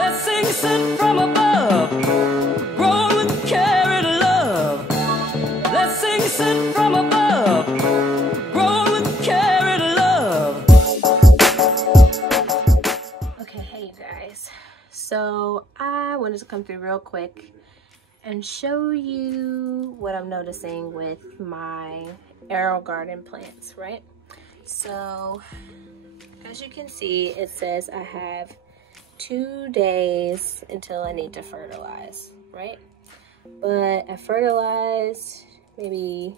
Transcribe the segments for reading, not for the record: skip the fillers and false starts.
Blessings sent from above, grown with care and love. Blessings sent from above, grown with care and love. Okay, hey you guys. So I wanted to come through real quick and show you what I'm noticing with my AeroGarden plants, right? So as you can see, it says I have 2 days until I need to fertilize, right? But I fertilized maybe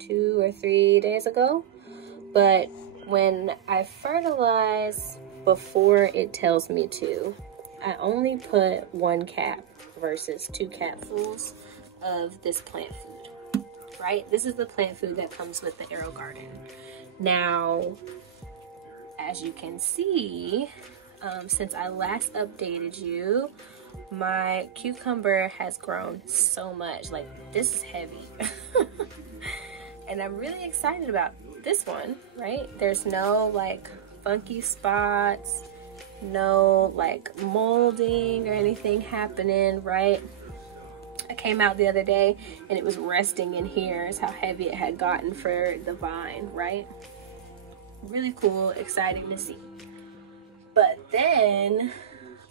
2 or 3 days ago. But when I fertilize before it tells me to, I only put 1 cap versus 2 capfuls of this plant food, right? This is the plant food that comes with the AeroGarden. Now, as you can see, since I last updated you, my cucumber has grown so much. Like, this is heavy. And I'm really excited about this one, right? There's no like funky spots, no like molding or anything happening, right? I came out the other day and it was resting in here. Is how heavy it had gotten for the vine, right? Really cool, exciting to see. But then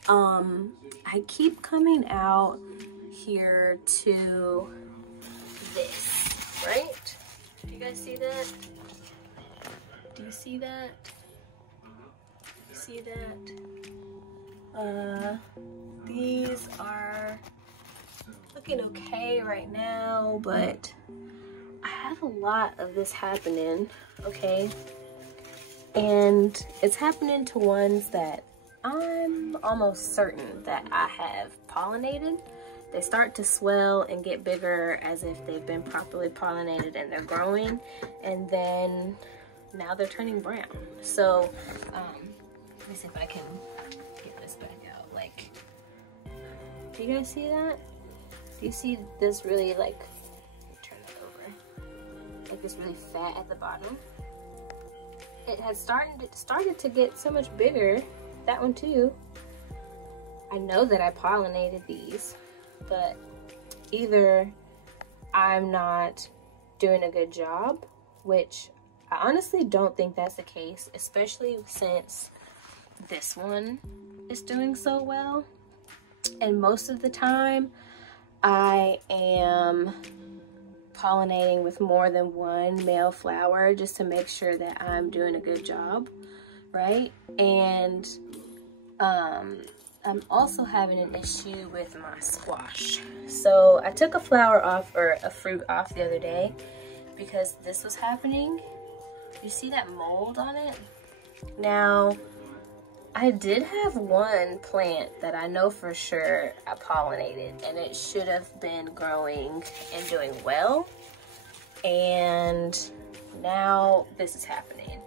I keep coming out here to this, right? Do you guys see that? Do you see that? You see that? These are looking okay right now, but I have a lot of this happening, okay? And it's happening to ones that I'm almost certain that I have pollinated. They start to swell and get bigger as if they've been properly pollinated and they're growing, and then now they're turning brown. So let me see if I can get this back out. Like, do you guys see that? Do you see this really, like, turn it over, like this really fat at the bottom? It had started to get so much bigger. That one too. I know that I pollinated these, but either I'm not doing a good job, which I honestly don't think that's the case, especially since this one is doing so well. And most of the time I am pollinating with more than 1 male flower just to make sure that I'm doing a good job, right? And I'm also having an issue with my squash. So I took a flower off, or a fruit off, the other day because this was happening. You see that mold on it? Now, I did have 1 plant that I know for sure I pollinated, and it should have been growing and doing well. And now this is happening.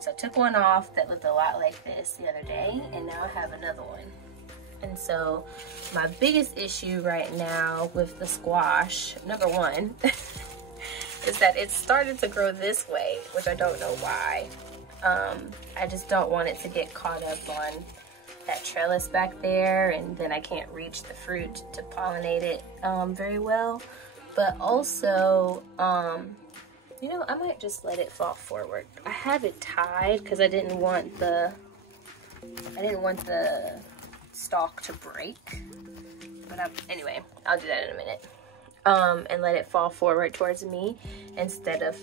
So I took 1 off that looked a lot like this the other day, and now I have another one. And so my biggest issue right now with the squash, number 1, is that it started to grow this way, which I don't know why. I just don't want it to get caught up on that trellis back there, and then I can't reach the fruit to pollinate it very well. But also, you know, I might just let it fall forward. I have it tied because I didn't want the stalk to break. But anyway, I'll do that in a minute. And let it fall forward towards me instead of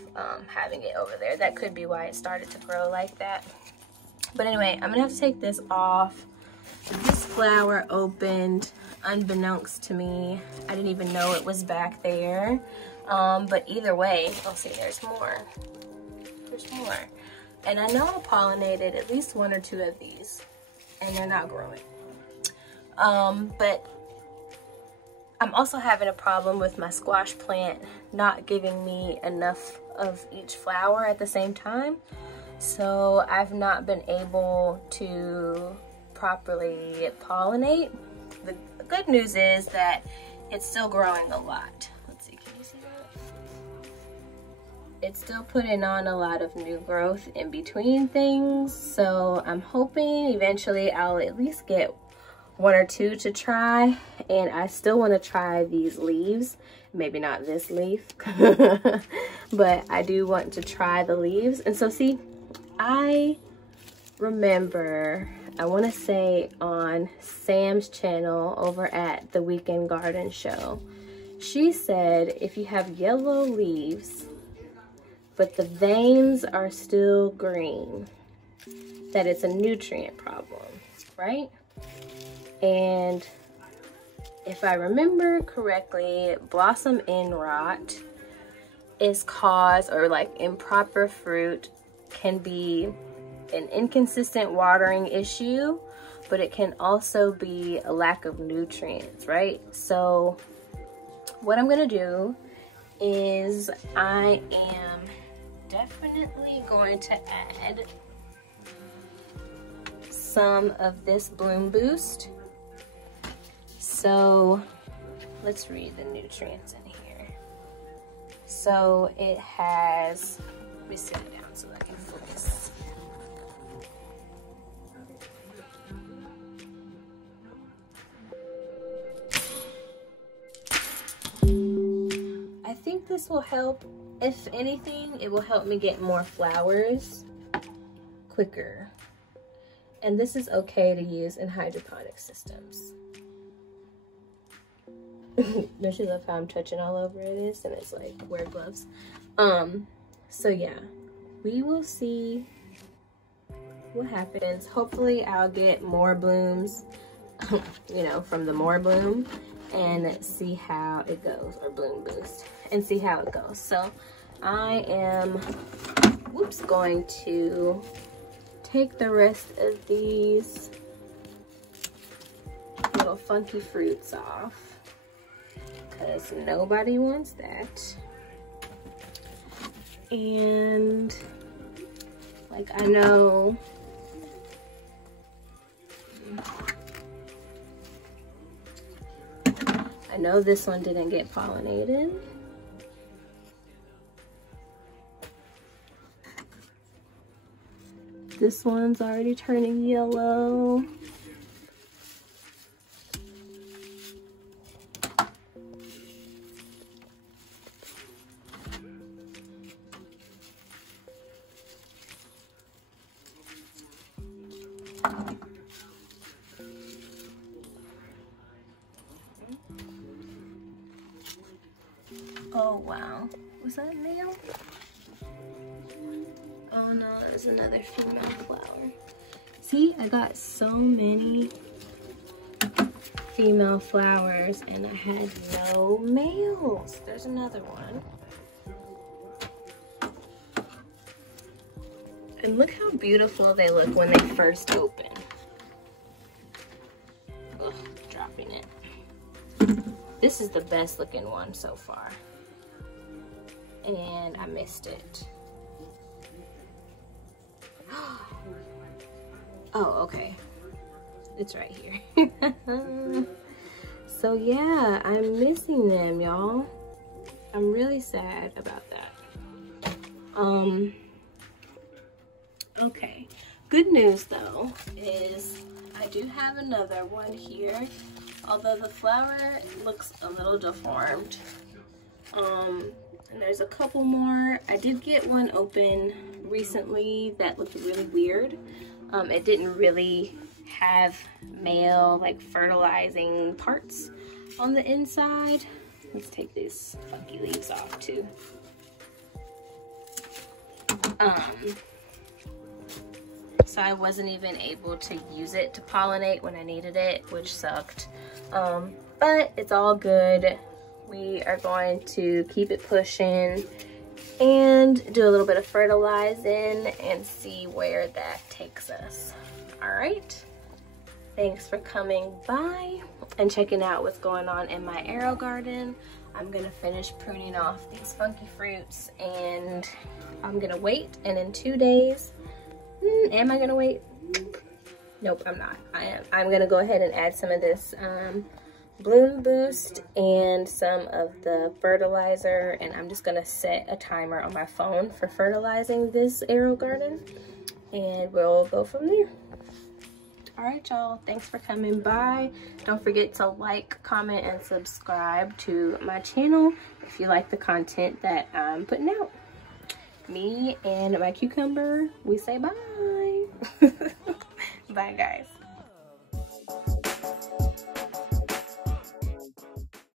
having it over there. That could be why it started to grow like that. But anyway, I'm gonna have to take this off. This flower opened unbeknownst to me. I didn't even know it was back there. But either way, oh, see, there's more. There's more. And I know I pollinated at least 1 or 2 of these, and they're not growing. But I'm also having a problem with my squash plant not giving me enough of each flower at the same time. So I've not been able to properly pollinate. The good news is that it's still growing a lot. Let's see, can you see that? It's still putting on a lot of new growth in between things. So I'm hoping eventually I'll at least get one or two to try, and I still want to try these leaves. Maybe not this leaf, but I do want to try the leaves. And so see, I remember, I want to say on Sam's channel over at the Weekend Garden Show, she said if you have yellow leaves but the veins are still green, that it's a nutrient problem, right? And if I remember correctly, blossom end rot is caused, or like improper fruit can be an inconsistent watering issue, but it can also be a lack of nutrients, right? So what I'm gonna do is I am definitely going to add some of this Bloom Boost. So let's read the nutrients in here. So it has, let me sit it down so I can focus. I think this will help. If anything, it will help me get more flowers quicker. And this is okay to use in hydroponic systems. Don't you love how I'm touching all over this and it's like, wear gloves. So yeah, we will see what happens. Hopefully I'll get more blooms, you know, from the more bloom, and see how it goes, or Bloom Boost, and see how it goes. So I am, going to take the rest of these little funky fruits off, because nobody wants that. And like, I know this one didn't get pollinated. This one's already turning yellow. Oh wow, was that a male? Oh no, that was another female flower. See, I got so many female flowers and I had no males. There's another one. And look how beautiful they look when they first open. Ugh, dropping it. This is the best looking one so far. And I missed it. Oh, okay. It's right here. So yeah, I'm missing them, y'all. I'm really sad about that. Okay. Good news though is I do have another one here. Although the flower looks a little deformed. And there's a couple more. I did get one open recently that looked really weird. It didn't really have male, like, fertilizing parts on the inside. Let's take these funky leaves off too. So I wasn't even able to use it to pollinate when I needed it, which sucked. But it's all good. We are going to keep it pushing and do a little bit of fertilizing and see where that takes us. All right. Thanks for coming by and checking out what's going on in my AeroGarden. I'm gonna finish pruning off these funky fruits and I'm gonna wait, and in 2 days, am I gonna wait? Nope, I'm not. I'm gonna go ahead and add some of this Bloom Boost and some of the fertilizer, and I'm just gonna set a timer on my phone for fertilizing this AeroGarden, and we'll go from there. All right, y'all, thanks for coming by. Don't forget to like, comment, and subscribe to my channel if you like the content that I'm putting out. Me and my cucumber, we say bye. Bye, guys.